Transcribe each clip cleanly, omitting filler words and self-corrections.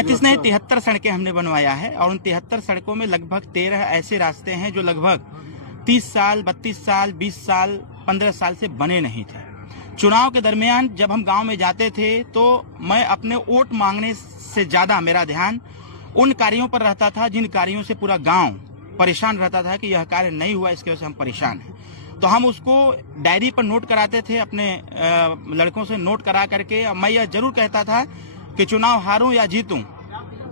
33 नहीं 73 सड़कें हमने बनवाया है और उन 73 सड़कों में लगभग 13 ऐसे रास्ते हैं जो लगभग 30 साल 32 साल 20 साल 15 साल से बने नहीं थे। चुनाव के दरमियान जब हम गांव में जाते थे तो मैं अपने वोट मांगने से ज्यादा मेरा ध्यान उन कार्यों पर रहता था जिन कार्यों से पूरा गांव परेशान रहता था कि यह कार्य नहीं हुआ, इसकी वजह से हम परेशान हैं। तो हम उसको डायरी पर नोट कराते थे, अपने लड़कों से नोट करा करके। मैं यह जरूर कहता था कि चुनाव हारूं या जीतूं,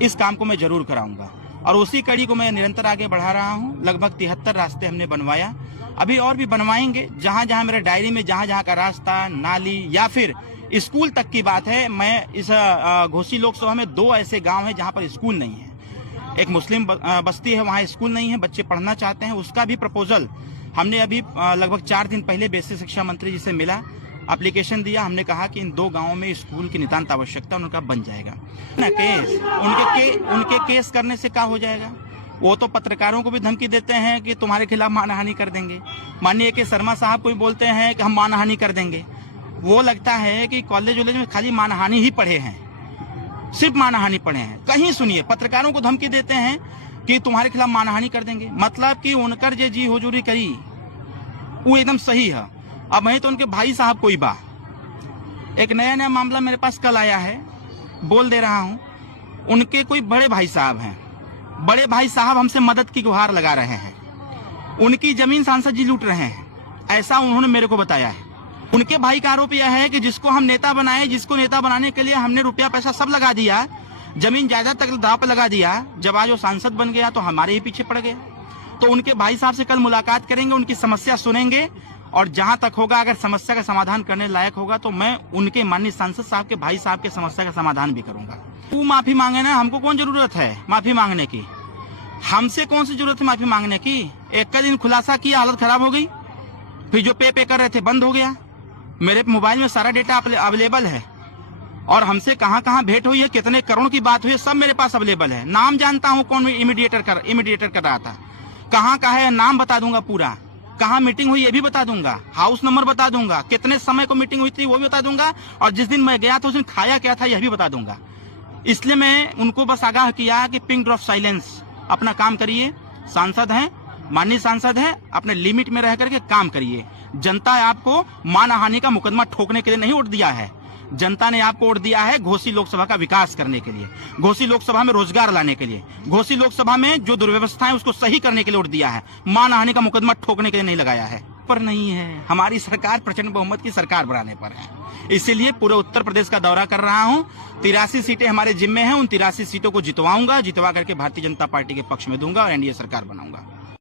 इस काम को मैं जरूर कराऊंगा और उसी कड़ी को मैं निरंतर आगे बढ़ा रहा हूं। लगभग 73 रास्ते हमने बनवाया, अभी और भी बनवाएंगे। जहां जहां मेरे डायरी में जहां जहां का रास्ता, नाली या फिर स्कूल तक की बात है, मैं इस घोसी लोकसभा में 2 ऐसे गांव हैं जहां पर स्कूल नहीं है। एक मुस्लिम बस्ती है, वहां स्कूल नहीं है, बच्चे पढ़ना चाहते हैं। उसका भी प्रपोजल हमने अभी लगभग 4 दिन पहले बेसिक शिक्षा मंत्री जी से मिला, एप्लीकेशन दिया। हमने कहा कि इन 2 गांवों में स्कूल की नितांत आवश्यकता, उनका बन जाएगा ना केस। उनके केस करने से क्या हो जाएगा? वो तो पत्रकारों को भी धमकी देते हैं कि तुम्हारे खिलाफ मानहानि कर देंगे। माननीय के शर्मा साहब को भी बोलते हैं कि हम मानहानि कर देंगे। वो लगता है कि कॉलेज वॉलेज में खाली मानहानि ही पढ़े हैं, सिर्फ मानहानि पढ़े हैं। कहीं सुनिए, पत्रकारों को धमकी देते हैं कि तुम्हारे खिलाफ मानहानि कर देंगे। मतलब कि उनकर जे जी हुजूरी करी वो एकदम सही है। अब वही तो उनके भाई साहब कोई बा, एक नया मामला मेरे पास कल आया है, बोल दे रहा हूं। उनके कोई बड़े भाई साहब हैं, बड़े भाई साहब हमसे मदद की गुहार लगा रहे हैं। उनकी जमीन सांसद जी लूट रहे हैं, ऐसा उन्होंने मेरे को बताया है। उनके भाई का आरोप यह है कि जिसको हम नेता बनाए, जिसको नेता बनाने के लिए हमने रुपया पैसा सब लगा दिया, जमीन जायदाद तक दांव पे लगा दिया, जब आज वो सांसद बन गया तो हमारे ही पीछे पड़ गया। तो उनके भाई साहब से कल मुलाकात करेंगे, उनकी समस्या सुनेंगे और जहां तक होगा, अगर समस्या का समाधान करने लायक होगा तो मैं उनके माननीय सांसद साहब के भाई साहब के समस्या का समाधान भी करूंगा। वो माफी मांगे ना, हमको कौन जरूरत है माफी मांगने की? हमसे कौन सी जरूरत है माफी मांगने की? एक का दिन खुलासा किया, हालत खराब हो गई, फिर जो पे कर रहे थे बंद हो गया। मेरे मोबाइल में सारा डेटा अवेलेबल है और हमसे कहां कहां भेंट हुई है, कितने करोड़ की बात हुई है, सब मेरे पास अवेलेबल है। नाम जानता हूं कौन इमीडिएटर कर रहा था, कहां का है नाम बता दूंगा पूरा, कहां मीटिंग हुई ये भी बता दूंगा, हाउस नंबर बता दूंगा, कितने समय को मीटिंग हुई थी वो भी बता दूंगा, और जिस दिन मैं गया था उस दिन खाया क्या था यह भी बता दूंगा। इसलिए मैं उनको बस आगाह किया कि पिन ड्रॉप साइलेंस, अपना काम करिए। सांसद हैं, माननीय सांसद हैं, अपने लिमिट में रह करके काम करिए। जनता आपको मानहानि का मुकदमा ठोकने के लिए नहीं वोट दिया है, जनता ने आपको वोट दिया है घोसी लोकसभा का विकास करने के लिए, घोसी लोकसभा में रोजगार लाने के लिए, घोसी लोकसभा में जो दुर्व्यवस्था है उसको सही करने के लिए वोट दिया है। मानहानि का मुकदमा ठोकने के लिए नहीं लगाया है। पर नहीं है, हमारी सरकार प्रचंड बहुमत की सरकार बनाने पर है, इसीलिए पूरे उत्तर प्रदेश का दौरा कर रहा हूं। 83 सीटें हमारे जिम्मे हैं, उन 83 सीटों को जितवा करके भारतीय जनता पार्टी के पक्ष में दूंगा और एनडीए सरकार बनाऊंगा।